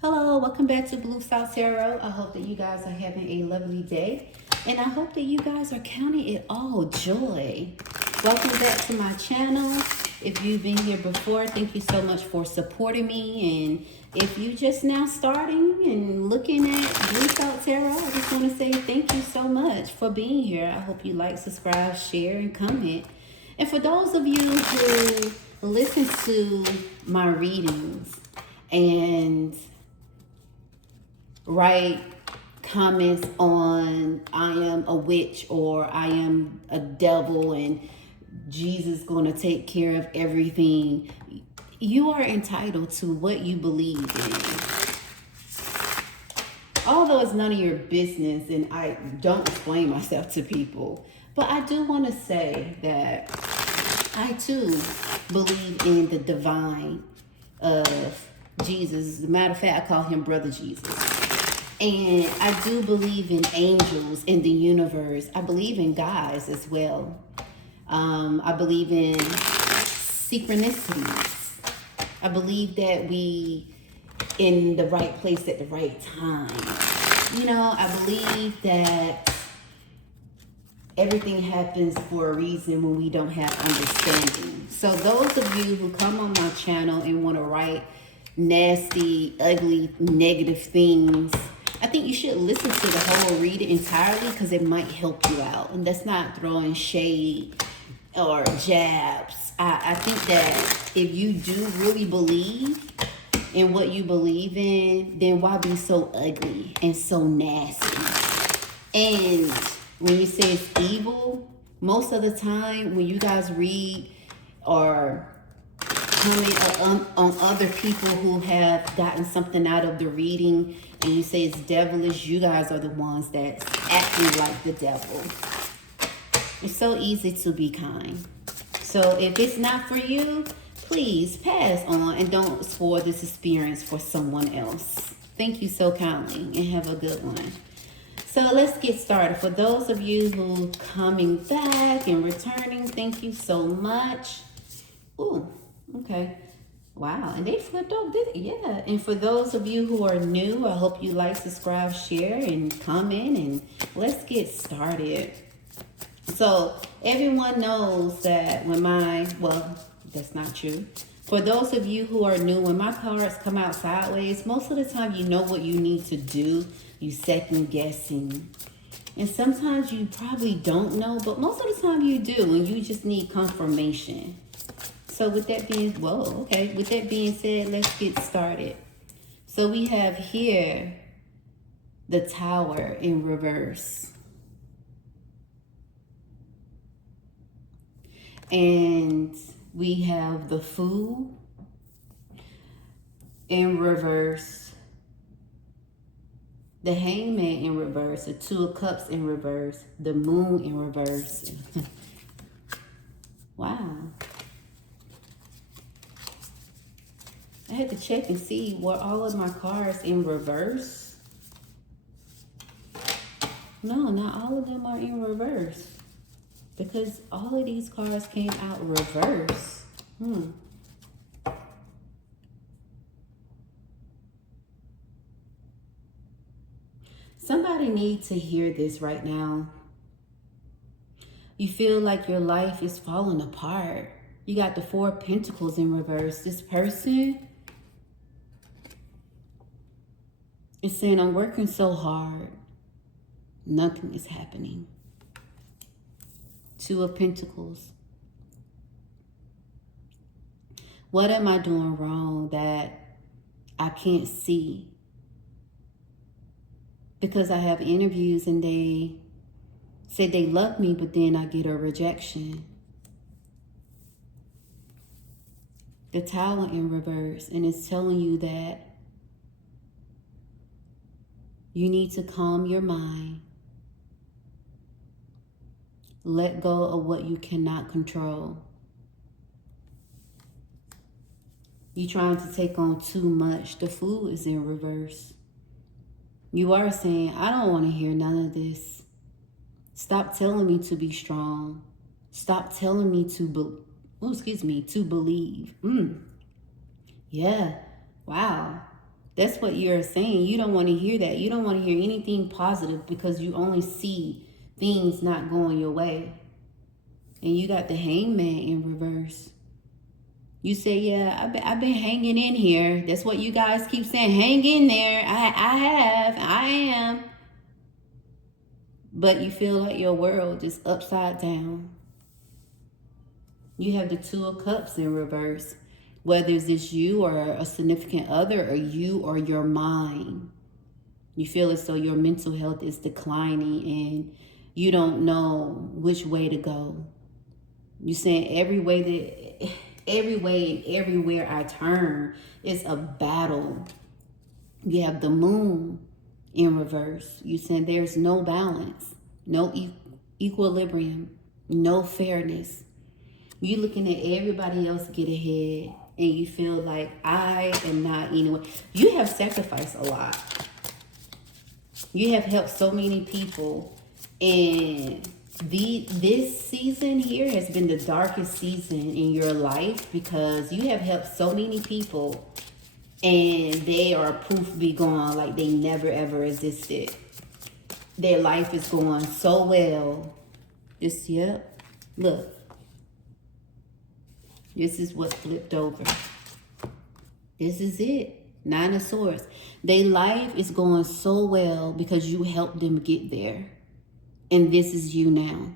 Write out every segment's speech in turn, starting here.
Welcome back to Blue South Tarot. I hope that you guys are having a lovely day, and I hope that you guys are counting it all joy. Welcome back to my channel. If you've been here before, thank you so much for supporting me. And if you just now starting and looking at Blue South Tarot, I just want to say thank you so much for being here. I hope you like, subscribe, share, and comment. And for those of you who listen to my readings and write comments on I am a witch or I am a devil and Jesus gonna take care of everything, you are entitled to what you believe in. Although it's none of your business and I don't explain myself to people, but I do want to say that I too believe in the divine of Jesus. As a matter of fact, I call him Brother Jesus. And I do believe in angels in the universe. I believe in guys as well. I believe in synchronicities. I believe that we in the right place at the right time. You know, I believe that everything happens for a reason when we don't have understanding. So those of you who come on my channel and want to write nasty, ugly, negative things, I think you should listen to the whole, read it entirely, because it might help you out. And that's not throwing shade or jabs. I think that if you do really believe in what you believe in, then why be so ugly and so nasty? And when you say it's evil, most of the time when you guys read or comment on other people who have gotten something out of the reading and you say it's devilish, you guys are the ones that's acting like the devil. It's so easy to be kind. So if it's not for you, please pass on and don't spoil this experience for someone else. Thank you so kindly and have a good one. So let's get started. For those of you who coming back and returning, thank you so much. Ooh, okay. Wow, and they flipped over, did it? Yeah. And for those of you who are new, I hope you like, subscribe, share, and comment, and let's get started. So everyone knows that when that's not true. For those of you who are new, when my cards come out sideways, most of the time you know what you need to do. You second guessing. And sometimes you probably don't know, but most of the time you do, and you just need confirmation. So with that being said, let's get started. So we have here the Tower in reverse. And we have the Fool in reverse, the Hangman in reverse, the Two of Cups in reverse, the Moon in reverse. Wow. I had to check and see were all of my cards in reverse. No, not all of them are in reverse, because all of these cards came out reverse. Somebody needs to hear this right now. You feel like your life is falling apart. You got the Four of Pentacles in reverse. This person is saying, I'm working so hard. Nothing is happening. Two of Pentacles. What am I doing wrong that I can't see? Because I have interviews and they say they love me, but then I get a rejection. The Tower in reverse, and it's telling you that you need to calm your mind. Let go of what you cannot control. You're trying to take on too much. The Fool is in reverse. You are saying, I don't want to hear none of this. Stop telling me to be strong. Stop telling me to believe. Yeah. Wow. That's what you're saying. You don't want to hear that. You don't want to hear anything positive because you only see things not going your way. And you got the Hangman in reverse. You say, yeah, I've been hanging in here. That's what you guys keep saying. Hang in there. I am. But you feel like your world is upside down. You have the Two of Cups in reverse. Whether it's you or a significant other, or you or your mind. You feel as though your mental health is declining and you don't know which way to go. You're saying every way and everywhere I turn is a battle. You have the Moon in reverse. You're saying there's no balance, no equilibrium, no fairness. You're looking at everybody else get ahead and you feel like I am not anyway. You have sacrificed a lot. You have helped so many people, and this season here has been the darkest season in your life because you have helped so many people and they are proof be gone like they never ever existed. Their life is going so well. Look. This is what flipped over. This is it. Nine of Swords. Their life is going so well because you helped them get there. And this is you now.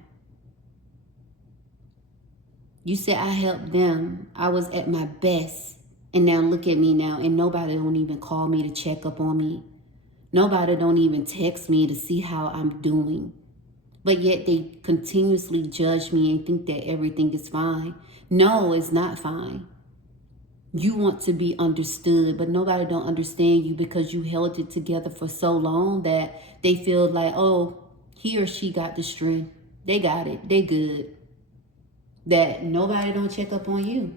You said I helped them. I was at my best. And now look at me now. And nobody don't even call me to check up on me. Nobody don't even text me to see how I'm doing. But yet they continuously judge me and think that everything is fine. No, it's not fine. You want to be understood, but nobody don't understand you because you held it together for so long that they feel like, oh, he or she got the strength. They got it. They good. That nobody don't check up on you.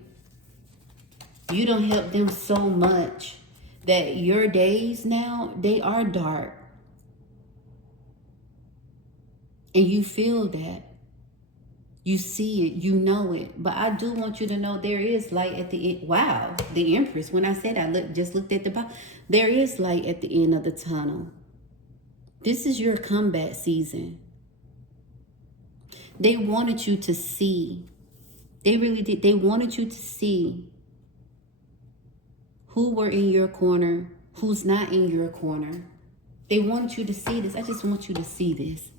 You don't help them so much that your days now, they are dark. And you feel that. You see it, you know it. But I do want you to know there is light at the end. Wow, the Empress. When I said I just looked at the bottom. There is light at the end of the tunnel. This is your comeback season. They wanted you to see. They really did. They wanted you to see who were in your corner, who's not in your corner. They wanted you to see this. I just want you to see this.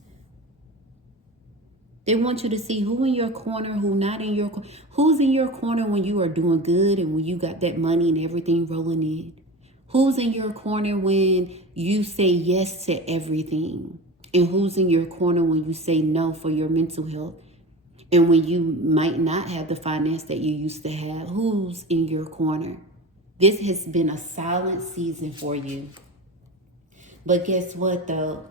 They want you to see who in your corner, who not in your corner. Who's in your corner when you are doing good and when you got that money and everything rolling in. Who's in your corner when you say yes to everything. And who's in your corner when you say no for your mental health. And when you might not have the finance that you used to have. Who's in your corner? This has been a silent season for you. But guess what though?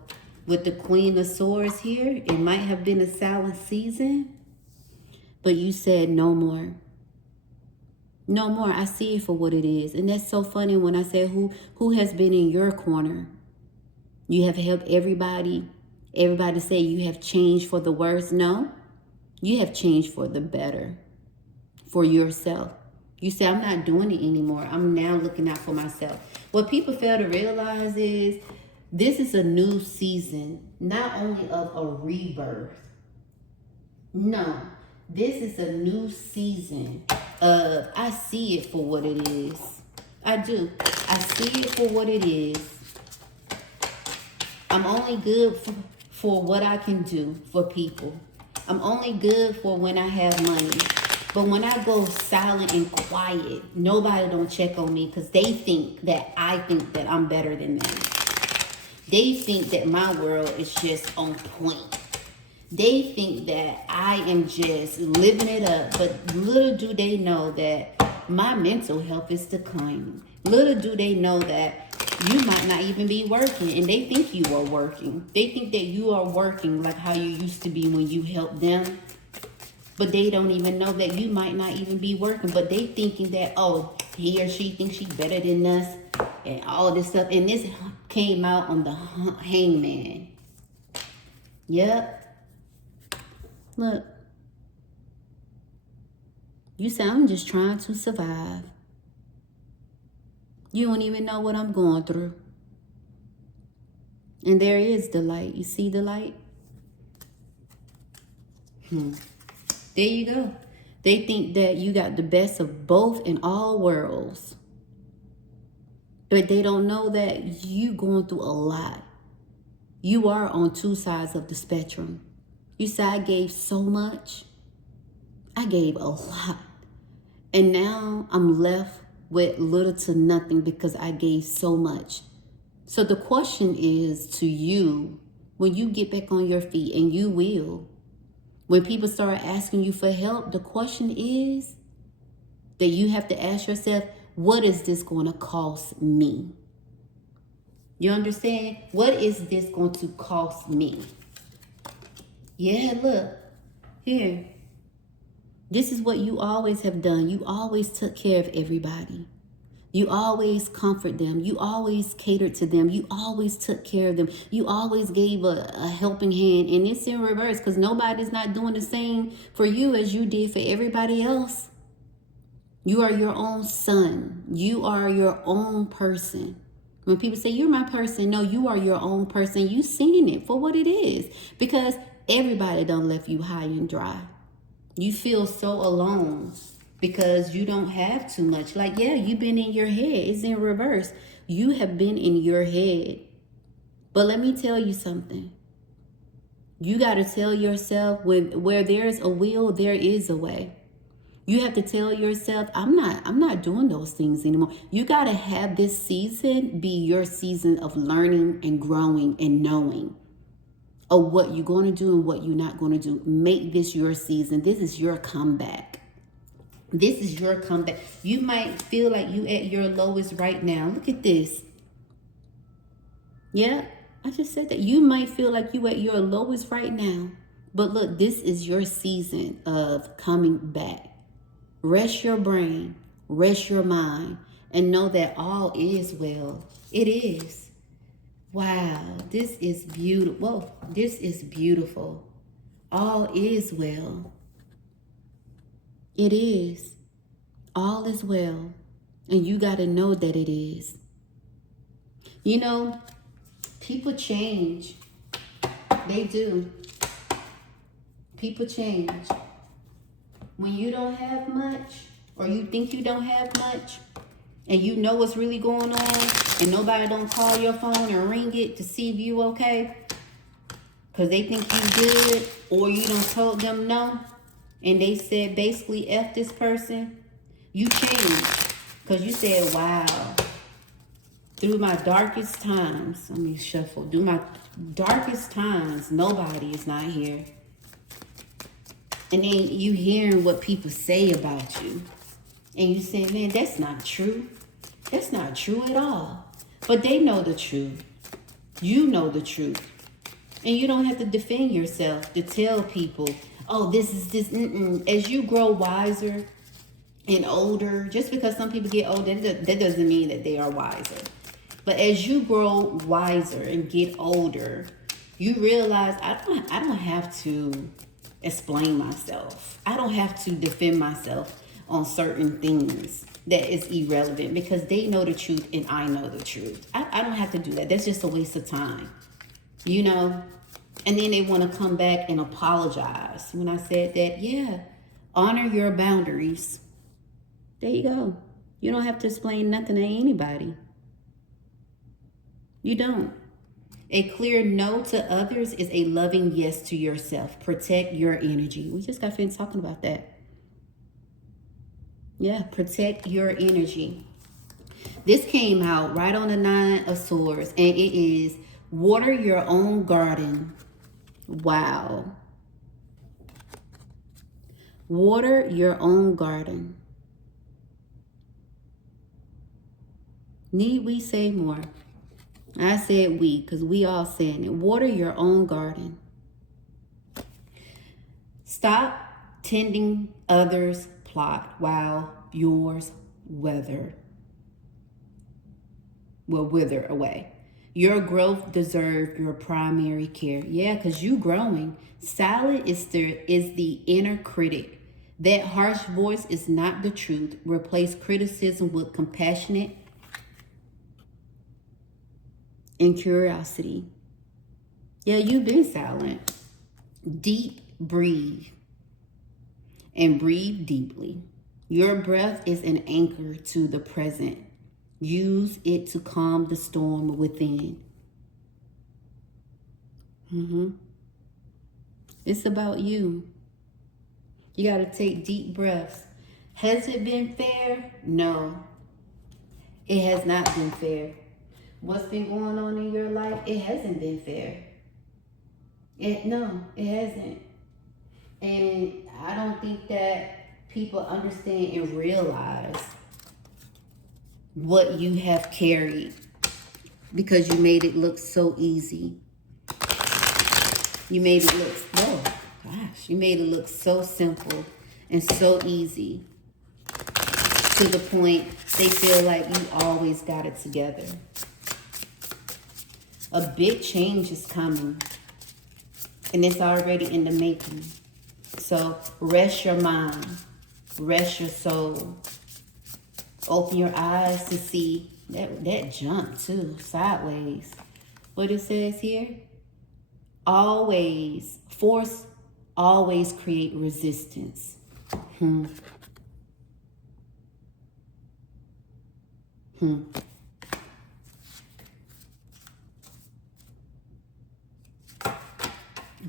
With the Queen of Swords here, it might have been a silent season, but you said no more. No more. I see it for what it is. And that's so funny when I say who has been in your corner. You have helped everybody. Everybody say you have changed for the worse. No, you have changed for the better. For yourself. You say, I'm not doing it anymore. I'm now looking out for myself. What people fail to realize is this is a new season, not only of a rebirth. No, this is a new season of, I see it for what it is. I do. I see it for what it is. I'm only good for what I can do for people. I'm only good for when I have money. But when I go silent and quiet, nobody don't check on me because they think that I think that I'm better than them. They think that my world is just on point. They think that I am just living it up. But little do they know that my mental health is declining. Little do they know that you might not even be working. And they think you are working. They think that you are working like how you used to be when you helped them. But they don't even know that you might not even be working. But they thinking that, oh, he or she thinks she's better than us. And all this stuff. And this came out on the Hangman. Yep. Look. You say, I'm just trying to survive. You don't even know what I'm going through. And there is the light. You see the light? There you go. They think that you got the best of both in all worlds. But they don't know that you going through a lot. You are on two sides of the spectrum. You say, I gave so much. I gave a lot. And now I'm left with little to nothing because I gave so much. So the question is to you, when you get back on your feet, and you will, when people start asking you for help, the question is that you have to ask yourself, what is this going to cost me? You understand? What is this going to cost me? Yeah, look, here. This is what you always have done. You always took care of everybody. You always comfort them. You always catered to them. You always took care of them. You always gave a helping hand. And it's in reverse because nobody's not doing the same for you as you did for everybody else. You are your own son. You are your own person. When people say, you're my person, no, you are your own person. You seen it for what it is. Because everybody done left you high and dry. You feel so alone because you don't have too much. Like, yeah, you've been in your head. It's in reverse. You have been in your head. But let me tell you something. You got to tell yourself, where there's a will, there is a way. You have to tell yourself, I'm not doing those things anymore. You got to have this season be your season of learning and growing and knowing of what you're going to do and what you're not going to do. Make this your season. This is your comeback. This is your comeback. You might feel like you at your lowest right now. Look at this. Yeah, I just said that. You might feel like you at your lowest right now. But look, this is your season of coming back. Rest your brain, rest your mind, and know that all is well. It is. Wow, this is beautiful. Whoa, this is beautiful. All is well. It is. All is well. And you got to know that it is. You know, people change. They do. People change. When you don't have much, or you think you don't have much, and you know what's really going on, and nobody don't call your phone or ring it to see if you okay, because they think you good, or you done told them no, and they said basically F this person, you changed. Because you said, wow, through my darkest times, let me shuffle, through my darkest times, nobody is not here. And then you hearing what people say about you. And you say, man, that's not true. That's not true at all. But they know the truth. You know the truth. And you don't have to defend yourself to tell people, oh, this is this. As you grow wiser and older, just because some people get older, that doesn't mean that they are wiser. But as you grow wiser and get older, you realize I don't have to explain myself. I don't have to defend myself on certain things that is irrelevant because they know the truth and I know the truth. I don't have to do that. That's just a waste of time, you know? And then they want to come back and apologize. When I said that, yeah, honor your boundaries. There you go. You don't have to explain nothing to anybody. You don't. A clear no to others is a loving yes to yourself. Protect your energy. We just got finished talking about that. Yeah, protect your energy. This came out right on the 9 of Swords, and it is water your own garden. Wow. Water your own garden. Need we say more? I said we, because we all saying it. Water your own garden. Stop tending others' plot while yours wither away. Your growth deserves your primary care. Yeah, because you growing. Silent is the inner critic. That harsh voice is not the truth. Replace criticism with compassionate and curiosity. Yeah, you've been silent. Deep breathe and breathe deeply. Your breath is an anchor to the present. Use it to calm the storm within. It's about you. You got to take deep breaths. Has it been fair? No, it has not been fair. What's been going on in your life? It hasn't been fair. No, it hasn't. And I don't think that people understand and realize what you have carried because you made it look so easy. You made it look, oh gosh, you made it look so simple and so easy to the point they feel like you always got it together. A big change is coming and it's already in the making. So rest your mind, rest your soul. Open your eyes to see that jump too, sideways. What it says here, always, force always create resistance.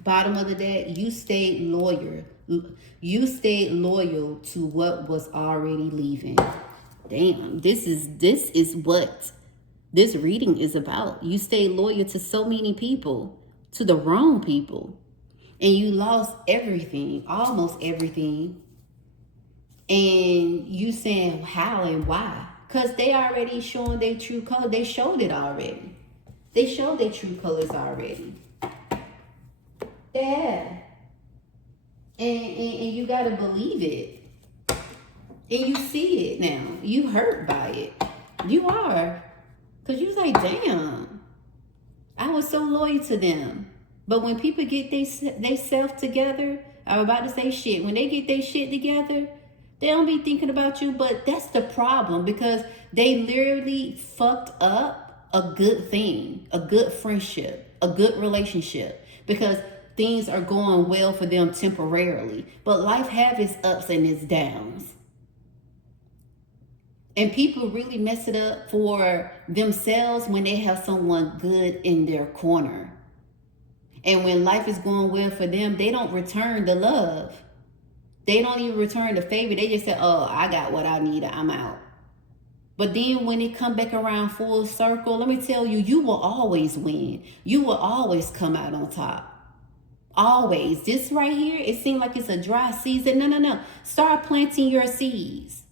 Bottom of the deck, you stayed loyal. You stayed loyal to what was already leaving. Damn, this is what this reading is about. You stayed loyal to so many people, to the wrong people. And you lost everything, almost everything. And you saying how and why? Because they already showing their true color. They showed it already. They showed their true colors already. Yeah. And you gotta believe it. And you see it now. You hurt by it. You are. Because you was like, damn, I was so loyal to them. But when people get they self together, I was about to say shit. When they get their shit together, they don't be thinking about you. But that's the problem, because they literally fucked up a good thing, a good friendship, a good relationship. Because things are going well for them temporarily. But life have its ups and its downs. And people really mess it up for themselves when they have someone good in their corner. And when life is going well for them, they don't return the love. They don't even return the favor. They just say, oh, I got what I need, I'm out. But then when it come back around full circle, let me tell you, you will always win. You will always come out on top. Always. This right here, it seems like it's a dry season. No. Start planting your seeds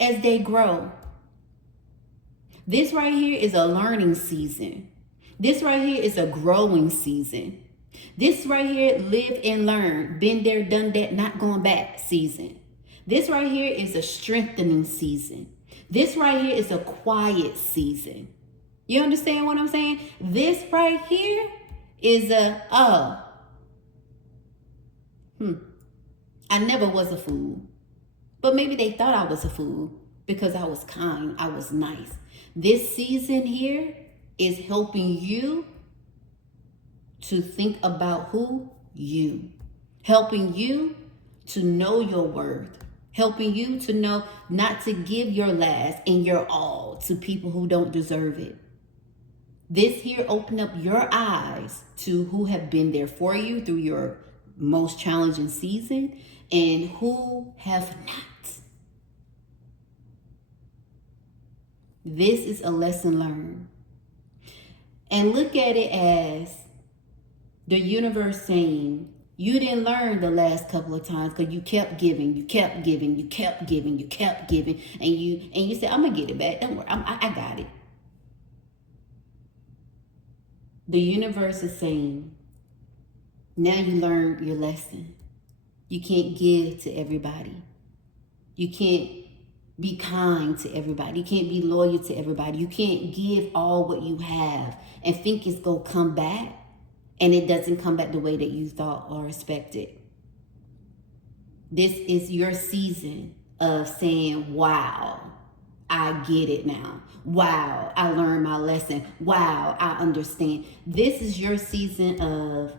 as they grow. This right here is a learning season. This right here is a growing season. This right here, live and learn, been there, done that, not going back season. This right here is a strengthening season. This right here is a quiet season. You understand what I'm saying? This right here is I never was a fool. But maybe they thought I was a fool because I was kind, I was nice. This season here is helping you to think about who you, helping you to know your worth, helping you to know not to give your last and your all to people who don't deserve it. This here open up your eyes to who have been there for you through your most challenging season and who have not. This is a lesson learned. And look at it as the universe saying, you didn't learn the last couple of times because you kept giving, you kept giving, you kept giving, you kept giving, and you said, I'm gonna get it back. Don't worry, I got it. The universe is saying, now you learned your lesson. You can't give to everybody. You can't be kind to everybody. You can't be loyal to everybody. You can't give all what you have and think it's gonna come back, and it doesn't come back the way that you thought or expected. This is your season of saying, wow, I get it now. Wow, I learned my lesson. Wow, I understand. This is your season of,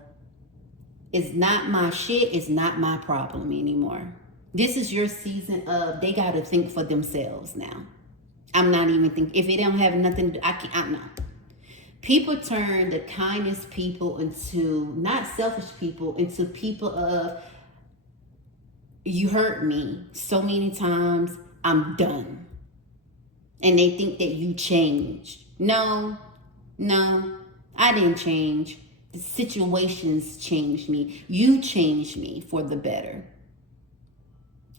it's not my shit, it's not my problem anymore. This is your season of, they got to think for themselves now. I'm not even thinking, if it don't have nothing to do, I'm not. People turn the kindest people into, not selfish people, into people of, you hurt me so many times, I'm done. And they think that you changed. No, I didn't change. The situations changed me. You changed me for the better.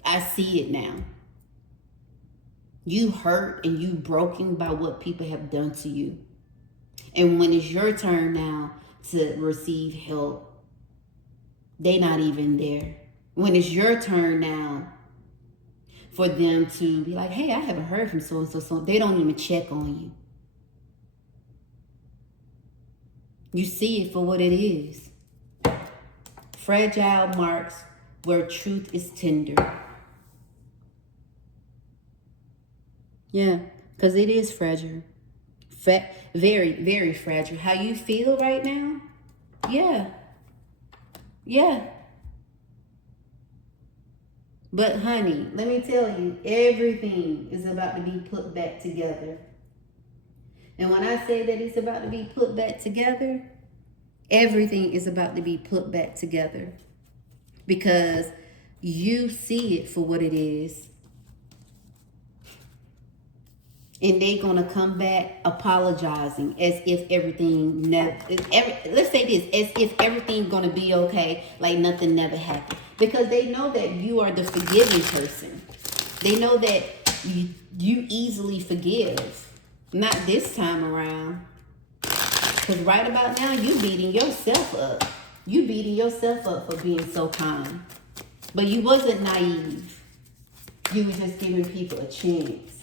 I see it now. You hurt and you broken by what people have done to you. And when it's your turn now to receive help, they not even there. When it's your turn now for them to be like, hey, I haven't heard from so-and-so, they don't even check on you. You see it for what it is. Fragile marks where truth is tender. Yeah, because it is fragile. Very, very fragile. How you feel right now? Yeah. But honey, let me tell you, everything is about to be put back together. And when I say that it's about to be put back together, everything is about to be put back together. Because you see it for what it is. And they're going to come back apologizing as if everything let's say this, as if everything's going to be okay, like nothing never happened. Because they know that you are the forgiving person. They know that you easily forgive. Not this time around. Because right about now, you beating yourself up. You beating yourself up for being so kind. But you wasn't naive. You were just giving people a chance.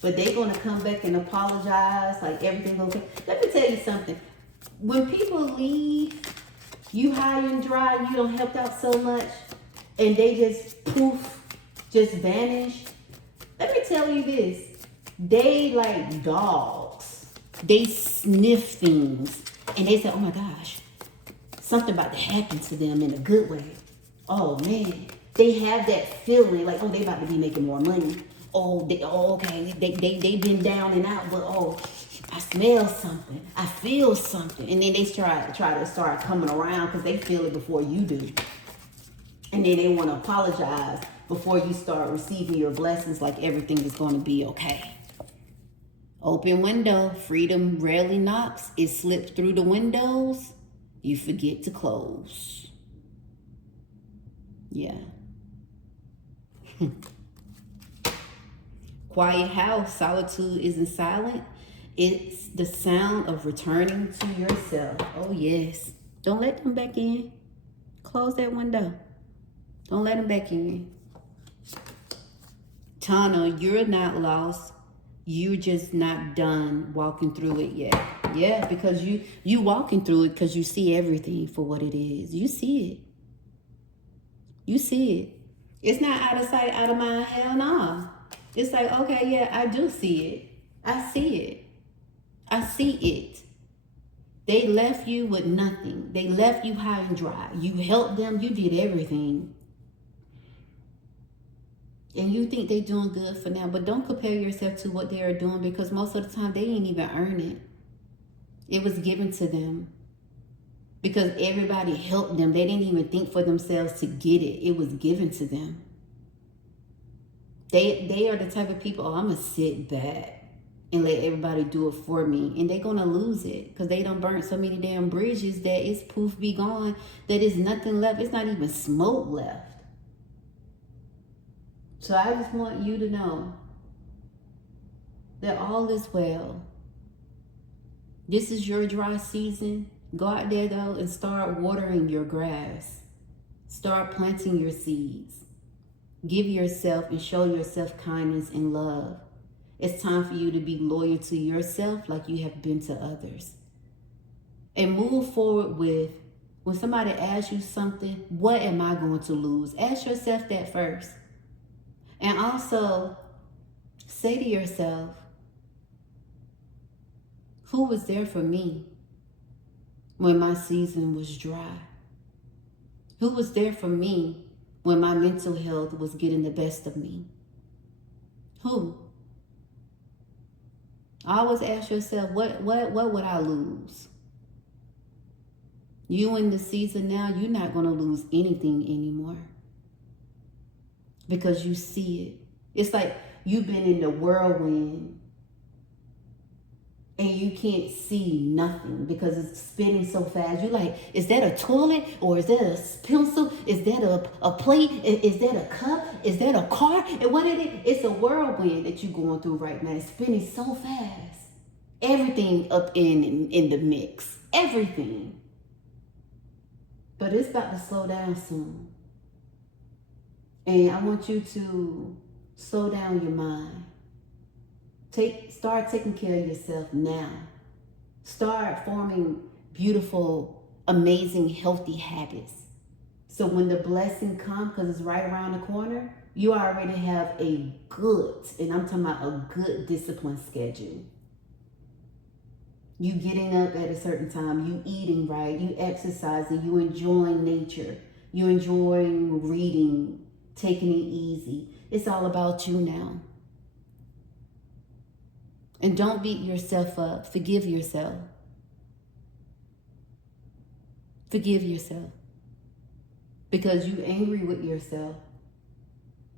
But they're going to come back and apologize like everything's okay. Let me tell you something. When people leave, you high and dry, you don't help out so much, and they just poof, just vanish. Let me tell you this. They like dogs. They sniff things. And they say, oh my gosh, something about to happen to them in a good way. Oh man. They have that feeling like, oh, they about to be making more money. Okay, they've been down and out, but I smell something, I feel something, and then they try to start coming around because they feel it before you do, and then they want to apologize before you start receiving your blessings, like everything is going to be okay. Open window, freedom rarely knocks. It slips through the windows. You forget to close. Yeah. Quiet house, solitude isn't silent. It's the sound of returning to yourself. Oh, yes. Don't let them back in. Close that window. Don't let them back in. Tana, you're not lost. You're just not done walking through it yet. Yeah, because you walking through it because you see everything for what it is. You see it. You see it. It's not out of sight, out of mind. Hell no. It's like, okay, yeah, I do see it. I see it. I see it. They left you with nothing. They left you high and dry. You helped them. You did everything. And you think they're doing good for now. But don't compare yourself to what they are doing, because most of the time they ain't even earn it. It was given to them. Because everybody helped them. They didn't even think for themselves to get it. It was given to them. They are the type of people, I'm going to sit back and let everybody do it for me. And they're going to lose it because they done burnt so many damn bridges that it's poof be gone, that it's nothing left. It's not even smoke left. So I just want you to know that all is well. This is your dry season. Go out there though and start watering your grass. Start planting your seeds. Give yourself and show yourself kindness and love. It's time for you to be loyal to yourself like you have been to others. And move forward with, when somebody asks you something, what am I going to lose? Ask yourself that first. And also, Say to yourself, who was there for me when my season was dry? Who was there for me when my mental health was getting the best of me? Who? Always ask yourself, what would I lose? You in the season now, you're not going to lose anything anymore. Because you see it. It's like you've been in the whirlwind and you can't see nothing because it's spinning so fast. You're like, is that a toilet? Or is that a pencil? Is that a plate? Is that a cup? Is that a car? And what it is, it's a whirlwind that you're going through right now. It's spinning so fast. Everything up in the mix. Everything. But it's about to slow down soon. And I want you to slow down your mind. Start taking care of yourself now. Start forming beautiful, amazing, healthy habits. So when the blessing comes, because it's right around the corner, you already have a good, and I'm talking about a good discipline schedule. You getting up at a certain time, you eating right, you exercising, you enjoying nature, you enjoying reading, taking it easy. It's all about you now. And don't beat yourself up. Forgive yourself. Forgive yourself. Because you're angry with yourself.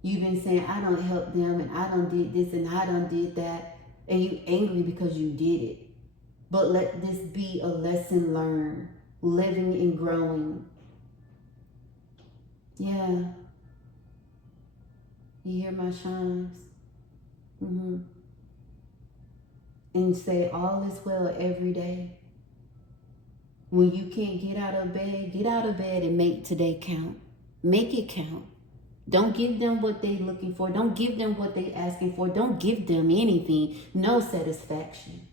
You've been saying, I don't help them, and I don't did this, and I don't did that. And you're angry because you did it. But let this be a lesson learned. Living and growing. Yeah. You hear my chimes? And say all is well every day. When you can't get out of bed and make today count. Make it count. Don't give them what they're looking for. Don't give them what they're asking for. Don't give them anything. No satisfaction.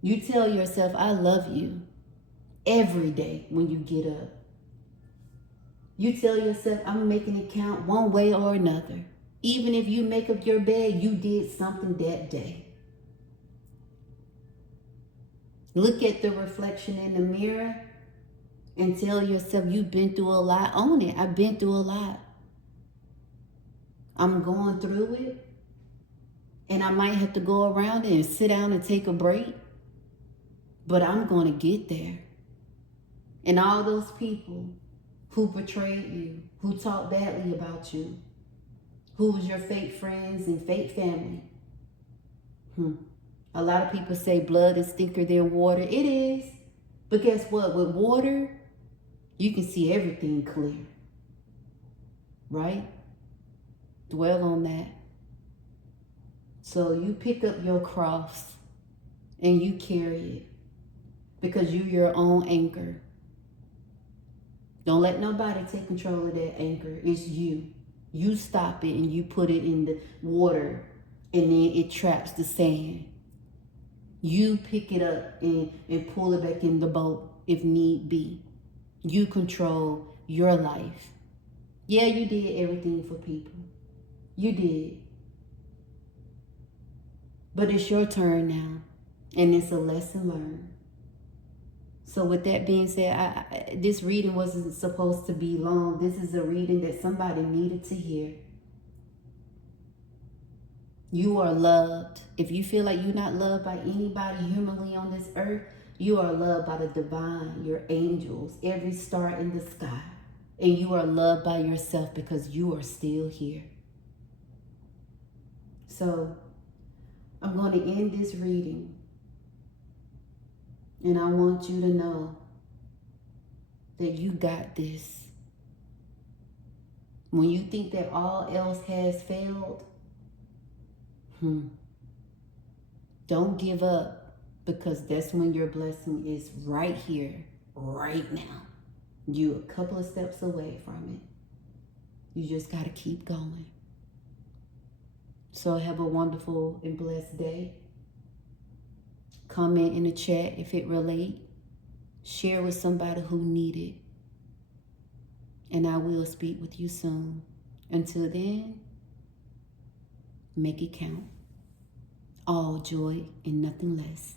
You tell yourself, I love you every day when you get up. You tell yourself, I'm making it count one way or another. Even if you make up your bed, you did something that day. Look at the reflection in the mirror and tell yourself, you've been through a lot. Own it. I've been through a lot. I'm going through it. And I might have to go around it and sit down and take a break. But I'm going to get there. And all those people who betrayed you, who talked badly about you, who was your fake friends and fake family. A lot of people say blood is thicker than water. It is. But guess what? With water, you can see everything clear. Right? Dwell on that. So you pick up your cross and you carry it. Because you're your own anchor. Don't let nobody take control of that anchor. It's you. You stop it and you put it in the water and then it traps the sand. You pick it up and pull it back in the boat if need be. You control your life. Yeah, you did everything for people. You did. But it's your turn now. And it's a lesson learned. So with that being said, this reading wasn't supposed to be long. This is a reading that somebody needed to hear. You are loved. If you feel like you're not loved by anybody humanly on this earth, you are loved by the divine, your angels, every star in the sky. And you are loved by yourself because you are still here. So I'm going to end this reading. And I want you to know that you got this. When you think that all else has failed, don't give up, because that's when your blessing is right here, right now. You're a couple of steps away from it. You just got to keep going. So have a wonderful and blessed day. Comment in the chat if it relates. Share with somebody who need it. And I will speak with you soon. Until then, make it count. All joy and nothing less.